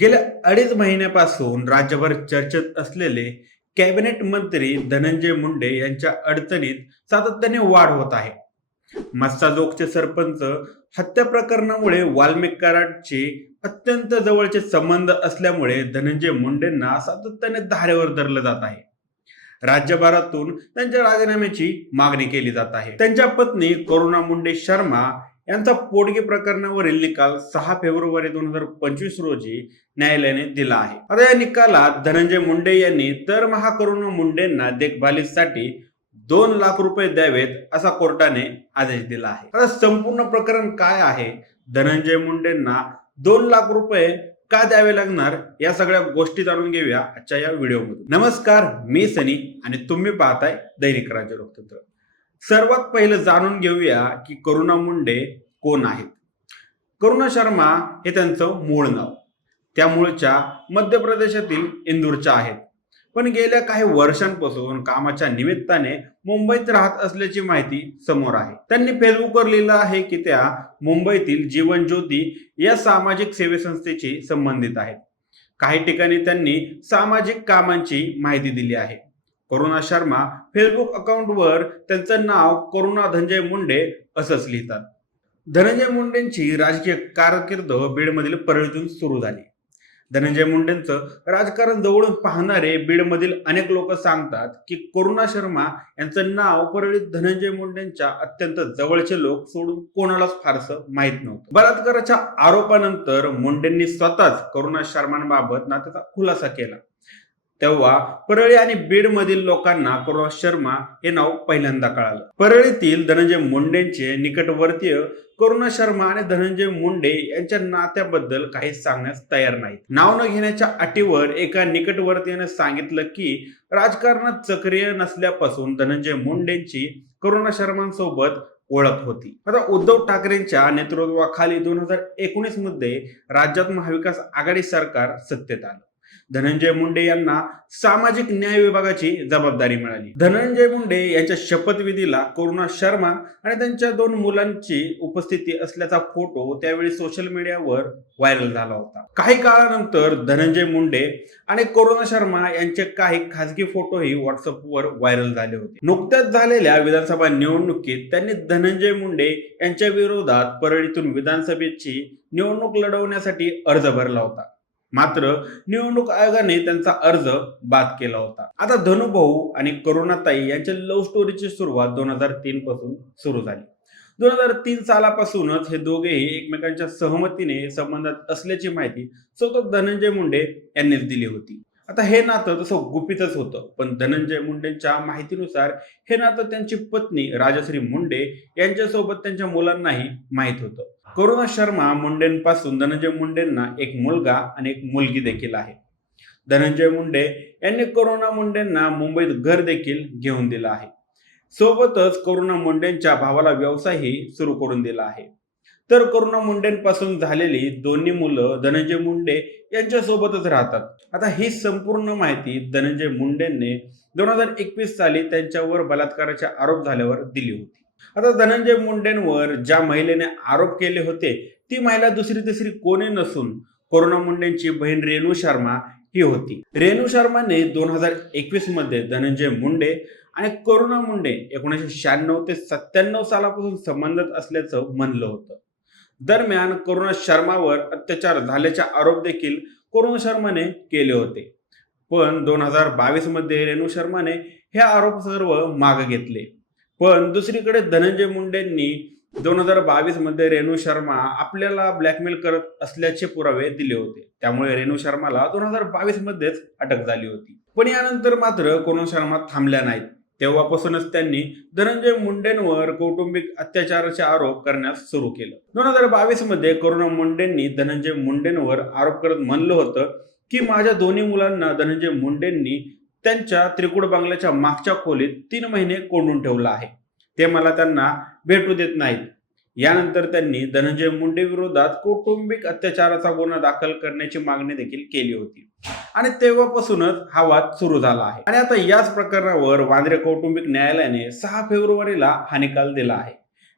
गेल्या अडीच महिन्यापासून राज्यभर चर्चेत असलेले कॅबिनेट मंत्री धनंजय मुंडे यांच्या अडचणीत सातत्याने वाढ होत आहे. मस्साजोगचे सरपंच हत्या प्रकरणामुळे वाल्मिक कराडचे अत्यंत जवळचे संबंध असल्यामुळे धनंजय मुंडेंना सातत्याने धारेवर धरलं जात आहे. राज्यभरातून त्यांच्या राजीनाम्याची मागणी केली जात आहे. त्यांच्या पत्नी करुणा मुंडे शर्मा यांचा पोटगी प्रकरणावरील निकाल सहा फेब्रुवारी दोन हजार पंचवीस रोजी न्यायालयाने दिला आहे. आता या निकालात धनंजय मुंडे यांनी तर महाकरुणा मुंडेंना देखभालीसाठी दोन लाख रुपये द्यावेत असा कोर्टाने आदेश दिला आहे. आता संपूर्ण प्रकरण काय आहे? धनंजय मुंडेंना दोन लाख रुपये का द्यावे लागणार? या सगळ्या गोष्टी जाणून घेऊया आजच्या या व्हिडिओमध्ये नमस्कार मी सनी आणि तुम्ही पाहताय दैनिक राज्य लोकतंत्र सर्वात पहिलं जाणून घेऊया की करुणा मुंडे कोण आहेत. करुणा शर्मा हे त्यांचं मूळ नाव. त्या मूळच्या मध्य प्रदेशातील इंदूरच्या आहेत. पण गेल्या काही वर्षांपासून कामाच्या निमित्ताने मुंबईत राहत असल्याची माहिती समोर आहे. त्यांनी फेसबुकवर लिहिलं आहे की त्या मुंबईतील जीवन ज्योती या सामाजिक सेवेसंस्थेशी संबंधित आहेत. काही ठिकाणी त्यांनी सामाजिक कामांची माहिती दिली आहे. करुणा शर्मा फेसबुक अकाउंटवर त्यांचं नाव करुणा धनंजय मुंडे असंच लिहितात. धनंजय मुंडेंची राजकीय कारकीर्द बीडमधील परळीतून सुरू झाली. धनंजय मुंडेंचं राजकारण जवळून पाहणारे बीडमधील अनेक लोक सांगतात की करुणा शर्मा यांचं नाव परळीत धनंजय मुंडेंच्या अत्यंत जवळचे लोक सोडून कोणालाच फारसं माहीत नव्हतं. बलात्काराच्या आरोपानंतर मुंडेंनी स्वतःच करुणा शर्मांबाबत नात्याचा खुलासा केला. तेव्हा परळी आणि बीड मधील लोकांना करुणा शर्मा हे नाव पहिल्यांदा कळालं. परळीतील धनंजय मुंडेंचे निकटवर्तीय करुणा शर्मा आणि धनंजय मुंडे यांच्या नात्याबद्दल काही सांगण्यास तयार नाहीत. नाव न घेण्याच्या अटीवर एका निकटवर्तीयाने सांगितलं की राजकारणात सक्रिय नसल्यापासून धनंजय मुंडेंची करुणा शर्मांसोबत ओळख होती. आता उद्धव ठाकरेंच्या नेतृत्वाखाली दोन हजार एकोणीसमध्ये राज्यात महाविकास आघाडी सरकार सत्तेत आलं. धनंजय मुंडे यांना सामाजिक न्याय विभागाची जबाबदारी मिळाली. धनंजय मुंडे यांच्या शपथविधीला करुणा शर्मा आणि त्यांच्या दोन मुलांची उपस्थिती असल्याचा फोटो त्यावेळी सोशल मीडियावर व्हायरल झाला होता. काही काळानंतर धनंजय मुंडे आणि करुणा शर्मा यांचे काही खासगी फोटोही व्हॉट्सअपवर व्हायरल झाले होते. नुकत्याच झालेल्या विधानसभा निवडणुकीत त्यांनी धनंजय मुंडे यांच्या विरोधात परळीतून विधानसभेची निवडणूक लढवण्यासाठी अर्ज भरला होता. मात्र निवडणूक आयोगाने त्यांचा अर्ज बाद केला होता. आता धनुभाऊ आणि करुणाताई यांच्या लव्ह स्टोरीची सुरुवात दोन हजार तीन पासून सुरू झाली. दोन हजार तीन सालापासूनच हे दोघेही एकमेकांच्या सहमतीने संबंधात असल्याची माहिती स्वतः धनंजय मुंडे यांनीच दिली होती. आता हे नातं तसं गुपितच होतं पण धनंजय मुंडेंच्या माहितीनुसार हे नातं त्यांची पत्नी राजश्री मुंडे यांच्यासोबत त्यांच्या मुलांनाही माहीत होतं. करुणा शर्मा मुंडेंपासून धनंजय मुंडेंना एक मुलगा आणि एक मुलगी देखील आहे. धनंजय मुंडे यांनी करुणा मुंडेंना मुंबईत घर देखील घेऊन दिलं आहे. सोबतच करुणा मुंडेंच्या भावाला व्यवसायही सुरू करून दिला आहे. तर करुणा मुंडेंपासून झालेली दोन्ही मुलं धनंजय मुंडे यांच्यासोबतच राहतात. आता ही संपूर्ण माहिती धनंजय मुंडेंनी दोन हजार एकवीस साली त्यांच्यावर बलात्काराचे आरोप झाल्यावर दिली होती. आता धनंजय मुंडेंवर ज्या महिलेने आरोप केले होते ती महिला दुसरी तिसरी कोणी नसून करुणा मुंडेंची बहीण रेणू शर्मा ही होती. रेणू शर्माने दोन हजार एकवीसमध्ये धनंजय मुंडे आणि करुणा मुंडे एकोणीसशे शहाण्णव ते सत्त्याण्णव सालापासून संबंधित असल्याचं म्हणलं होतं. दरम्यान करुणा शर्मावर अत्याचार झाल्याचे आरोप देखील करुणा शर्माने केले होते. पण दोन हजार बावीसमध्ये रेणू शर्माने हे आरोप सर्व मागे घेतले. पण दुसरीकडे धनंजय मुंडेंनी दोन हजार बावीसमध्ये रेणू शर्मा आपल्याला ब्लॅकमेल करत असल्याचे पुरावे दिले होते. त्यामुळे रेणू शर्माला दोन हजार बावीस मध्येच अटक झाली होती. पण यानंतर मात्र कोणू शर्मा थांबल्या नाहीत. तेव्हापासूनच त्यांनी धनंजय मुंडेंवर कौटुंबिक अत्याचाराचे आरोप करण्यास सुरू केलं. दोन हजार बावीसमध्ये करुणा मुंडेंनी धनंजय मुंडेंवर आरोप करत म्हणलं होतं की माझ्या दोन्ही मुलांना धनंजय मुंडेंनी त्यांच्या त्रिकुट बंगल्याच्या मागच्या खोलीत तीन महिने कोंडून ठेवलं आहे. ते मला त्यांना भेटू देत नाहीत. यानंतर त्यांनी धनंजय मुंडे विरोधात कौटुंबिक अत्याचाराचा गुन्हा दाखल करण्याची मागणी देखील केली होती. आणि तेव्हापासूनच हा वाद सुरू झाला आहे. आणि आता याच प्रकरणावर वांद्रे कौटुंबिक न्यायालयाने सहा फेब्रुवारीला हा निकाल दिला आहे.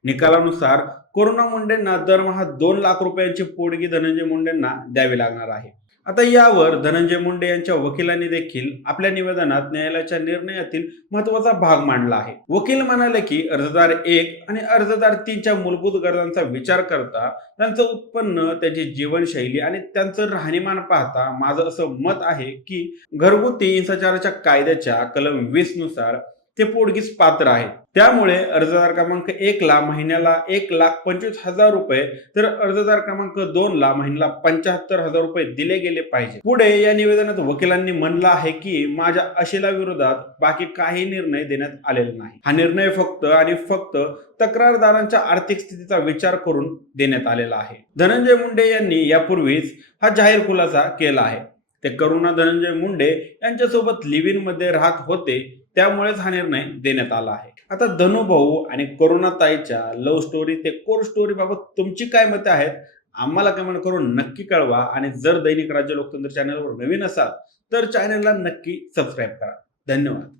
निकालानुसार कोरोना मुंडेंना दरमहा दोन लाख रुपयांची पोडगी धनंजय मुंडेंना द्यावी लागणार आहे. आता यावर धनंजय मुंडे यांच्या वकिलांनी देखील आपल्या निवेदनात न्यायालयाच्या निर्णयातील महत्त्वाचा भाग मांडला आहे. वकील म्हणाले की अर्जदार एक आणि अर्जदार तीनच्या मूलभूत गरजांचा विचार करता त्यांचं उत्पन्न त्यांची जीवनशैली आणि त्यांचं राहणीमान पाहता माझं असं मत आहे की घरगुती हिंसाचाराच्या कायद्याच्या कलम वीसनुसार ते पोटगीस पात्र आहे. त्यामुळे अर्जदार क्रमांक एक ला महिन्याला एक लाख पंचवीस हजार रुपये तर अर्जदार क्रमांक दोन ला महिन्याला पंच्याहत्तर हजार रुपये दिले गेले पाहिजे. पुढे या निवेदनात वकिलांनी म्हणलं आहे की माझ्या अशिला विरोधात बाकी काही निर्णय देण्यात आलेला नाही. हा निर्णय फक्त आणि फक्त तक्रारदारांच्या आर्थिक स्थितीचा विचार करून देण्यात आलेला आहे. धनंजय मुंडे यांनी यापूर्वीच हा जाहीर खुलासा केला आहे. ते करुणा धनंजय मुंडे यांच्यासोबत लिव्ह इनमध्ये राहत होते. त्यामुळेच हा निर्णय देण्यात आला आहे. आता धनुभाऊ आणि करुणाताईच्या लव्ह स्टोरी ते कोर स्टोरी बाबत तुमची काय मते आहेत? आम्हाला कमेंट करून नक्की कळवा आणि जर दैनिक राज्य लोकतंत्र चॅनलवर नवीन असाल तर चॅनलला नक्की सबस्क्राईब करा. धन्यवाद.